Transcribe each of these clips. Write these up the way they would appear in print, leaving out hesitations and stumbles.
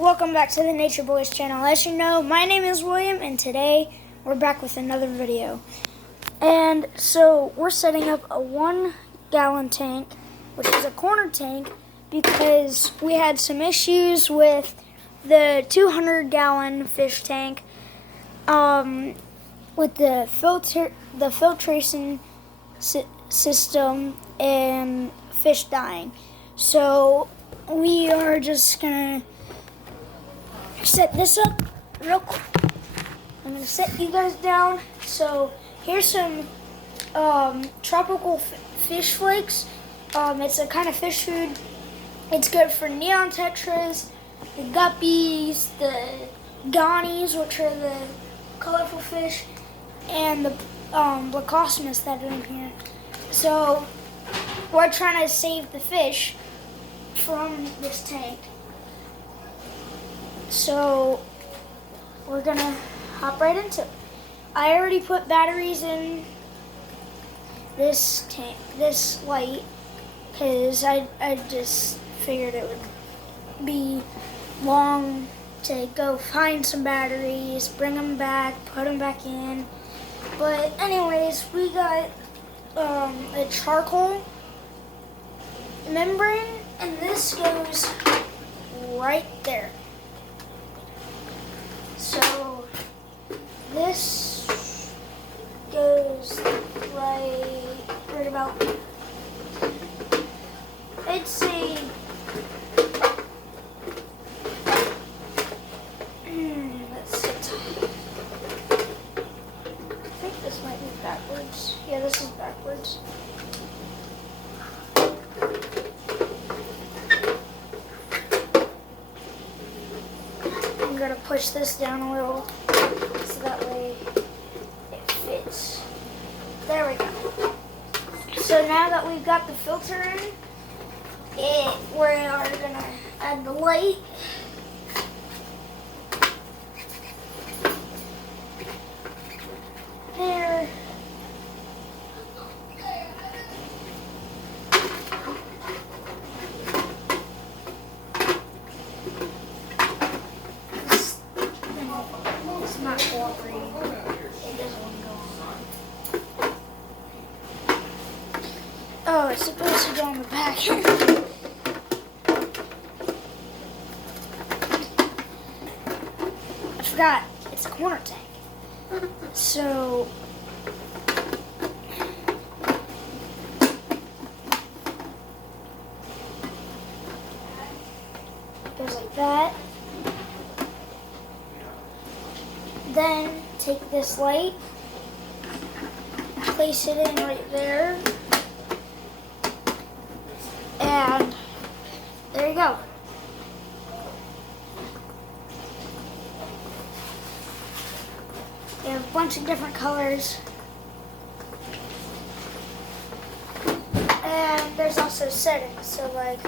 Welcome back to the Nature Boys channel. As you know, my name is William, and today we're back with another video. And so we're setting up a 1 gallon tank, which is a corner tank, because we had some issues with the 200 gallon fish tank with the filtration system and fish dying. So we are just gonna set this up real quick. I'm gonna set you guys down. So here's some tropical fish flakes. It's a kind of fish food. It's good for neon tetras, the guppies, the gonnies, which are the colorful fish, and the blacosmus that are in here. So we're trying to save the fish from this tank. So we're gonna hop right into it. I already put batteries in this tank, this light, because I just figured it would be long to go find some batteries, bring them back, put them back in. But anyways, we got a charcoal membrane, and this goes right there. So this goes right about, I'd say, let's see. I think this might be backwards. Yeah, this is backwards. I'm gonna push this down a little so that way it fits. There we go. So now that we've got the filter in, we are gonna add the light. There. It's not cooperating. It doesn't want to go on. Oh, it's supposed to go on the back. I forgot. It's a corner tank. So it goes like that. Then take this light, place it in right there, and there you go. They have a bunch of different colors, and there's also settings, so like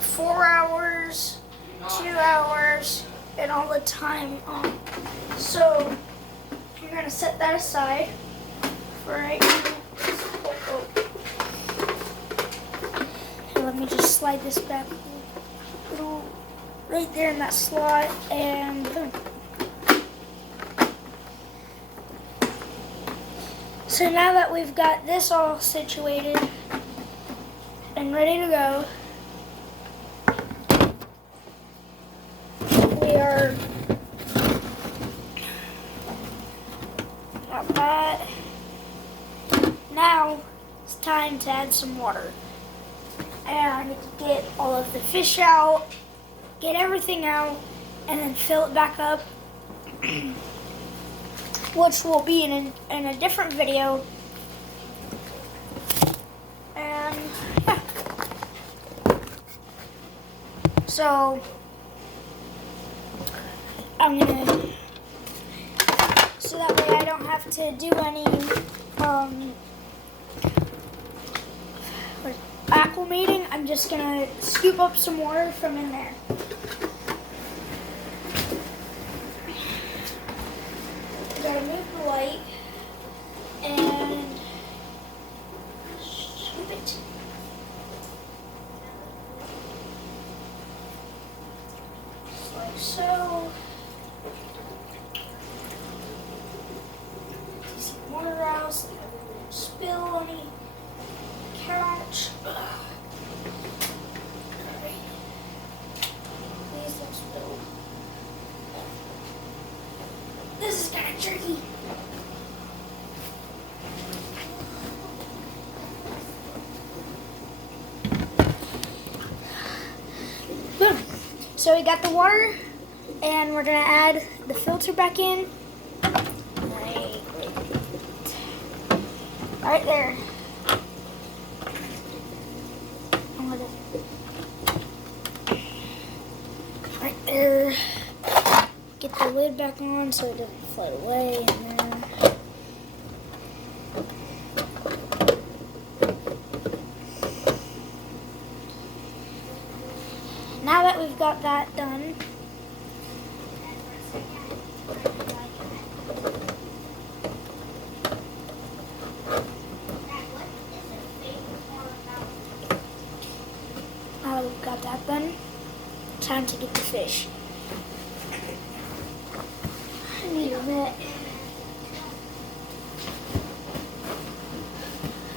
4 hours, 2 hours, and all the time on. So you're gonna set that aside for right now. And let me just slide this back a little, right there in that slot, and boom. So now that we've got this all situated and ready to go, we are got that. Now it's time to add some water and get all of the fish out, get everything out, and then fill it back up, which will be in a different video. And yeah, so I'm gonna, so that way I don't have to do any acclimating. I'm just gonna scoop up some water from in there. I'm gonna move the light and scoop it. So, some water out so that we won't spill any couch. Alright. Please don't spill. This is kind of tricky. Boom. So we got the water, and we're gonna add the filter back in. Right there. Right there. Get the lid back on so it doesn't float away in there. Now that we've got that done, time to get the fish. I need a net.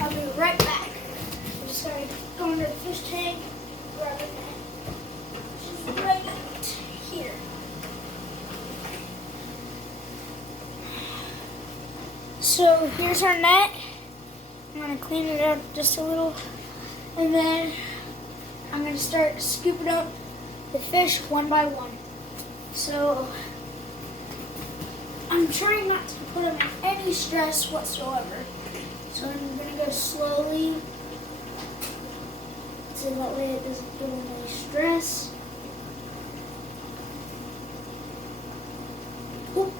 I'll be right back. I'm just going to go into the fish tank, grab a net. Which is right here. So here's our net. I'm going to clean it up just a little, and then I'm going to start scooping up the fish one by one. So I'm trying not to put them in any stress whatsoever. So I'm going to go slowly so that way it doesn't give them any stress. Ooh.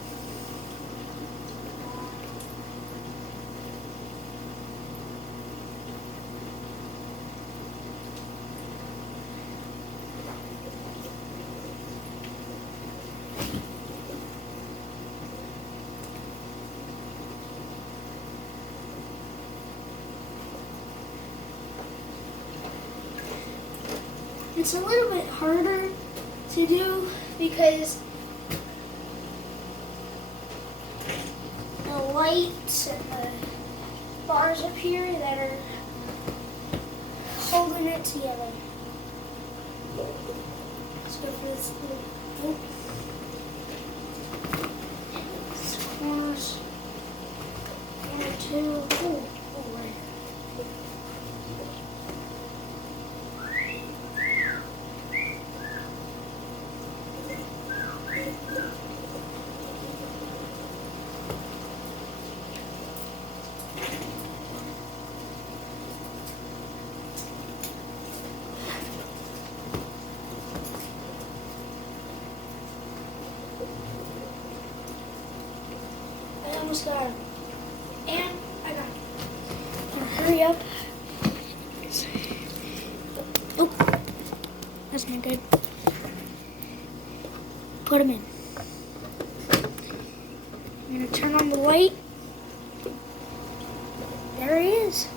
It's a little bit harder to do because the lights and the bars up here that are holding it together. Let's go for this little scores. 1 or 2. Ooh, right. I almost got him. And I got him. Now hurry up. Oop. That's not good. Put him in. I'm going to turn on the light. There he is.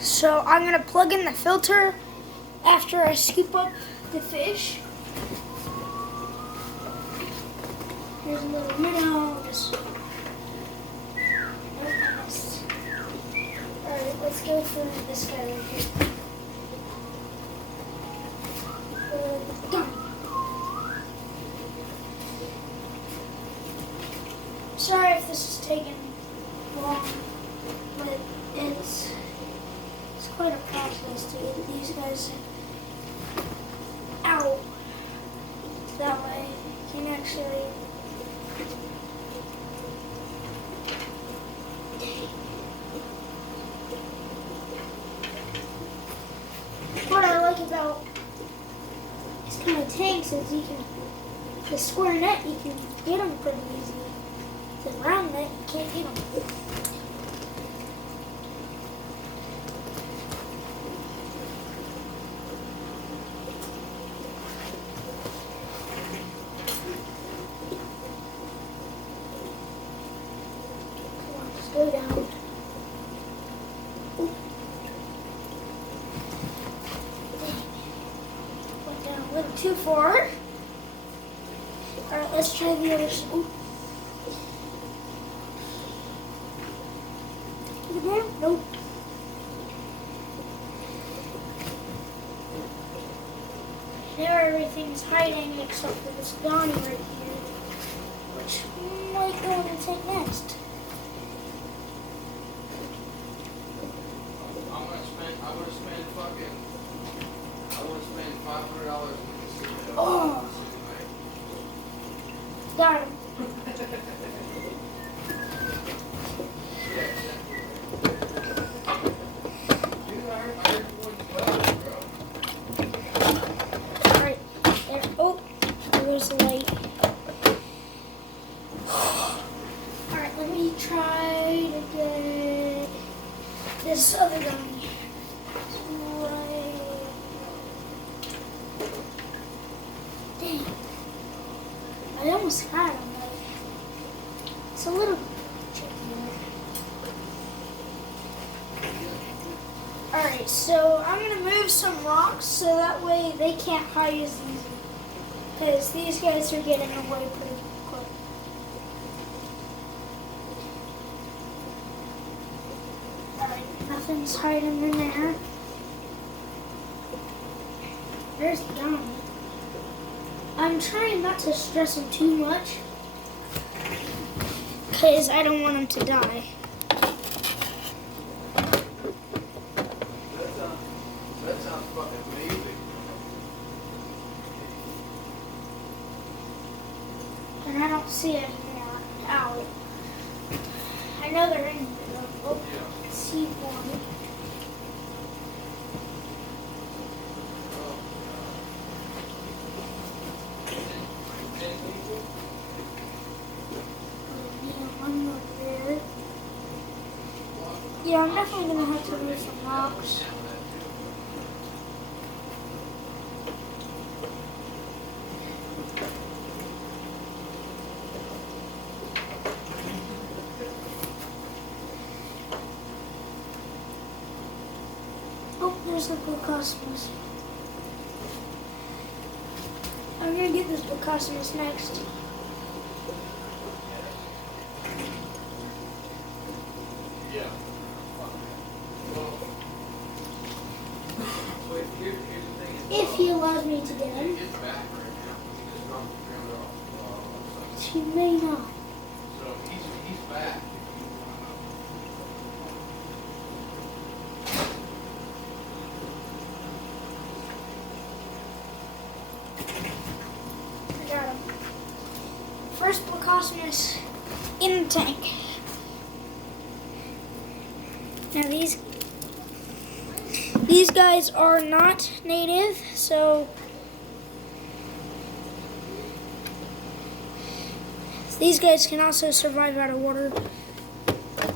So I'm going to plug in the filter after I scoop up the fish. Here's a little minnow. Alright, let's go for this guy right here. Done. Sorry if this is taking long, but it's quite a process to get these guys out. That way you can actually what I like about these kind of tanks is you can, the square net, you can get them pretty easy. The round net, you can't get them. Come on, just go down. Went down a little too far. Alright, let's try the other side. Is it there? Nope. Now everything's hiding except for this Donnie right here, which we might go and take next. I would have spent $500 in the casino. Oh. Got him. Dude, I heard you won 12, bro. Alright, there. Oh, there goes the light. Alright, let me try to get this other Donnie. Right. Dang. I almost got him, but it's a little tricky. Alright, so I'm going to move some rocks so that way they can't hide as easy. Because these guys are getting away pretty quick. Alright, nothing's hiding in there. There's Donnie. I'm trying not to stress him too much because I don't want him to die. That sounds fucking amazing. And I don't see any more out. I know they're in here though. Oh, Yeah. see one. Oh, 10 people? Yeah, one over there. Yeah, I'm definitely gonna have to move some rocks. Oh, there's the Blocosmus. I'm gonna get this Blocosmus next. Yeah. So here's the thing. If he allows me to get him. It's back right now. He just dropped the ground off. He may not. So he's back. I got him. First Blocosmus in the tank. Now these guys are not native, so these guys can also survive out of water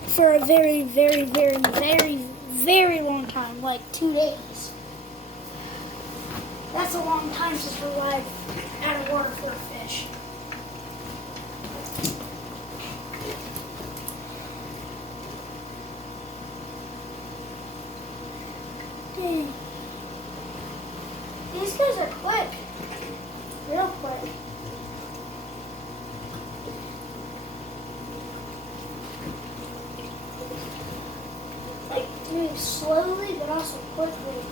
for a very, very, very, very, very long time, like 2 days. That's a long time to survive out of water for a fish. Dang. These guys are quick. Real quick. Like, move slowly, but also quickly.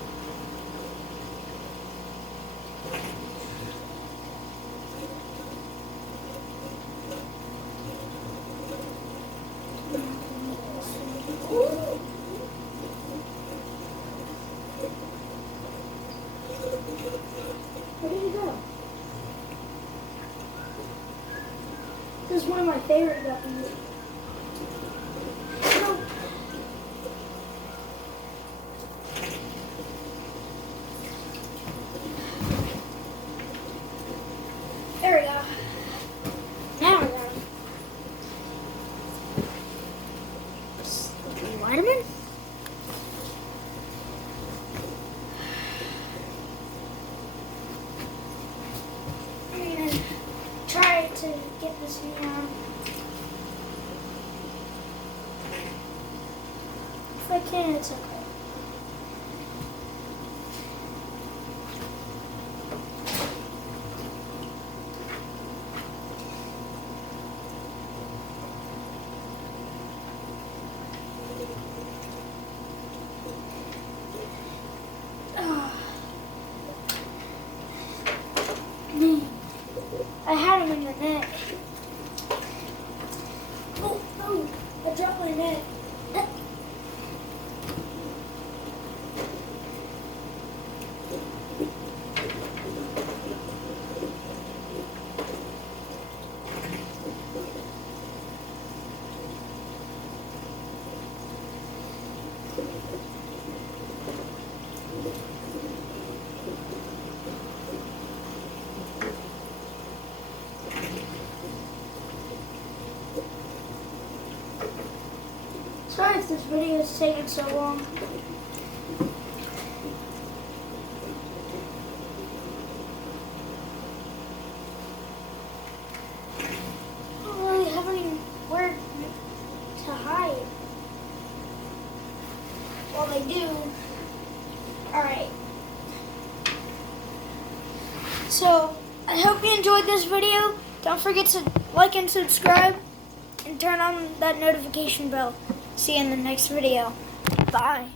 Ooh. Where did he go? This is one of my favorite guppies. No. There we go. Now I got him. Vitamin? I'm gonna try to get this now. If I can, it's okay. got him in the net. Oh, I dropped my net. Sorry if this video is taking so long. I don't really have anywhere to hide. Well, they do. Alright. So, I hope you enjoyed this video. Don't forget to like and subscribe and turn on that notification bell. See you in the next video. Bye.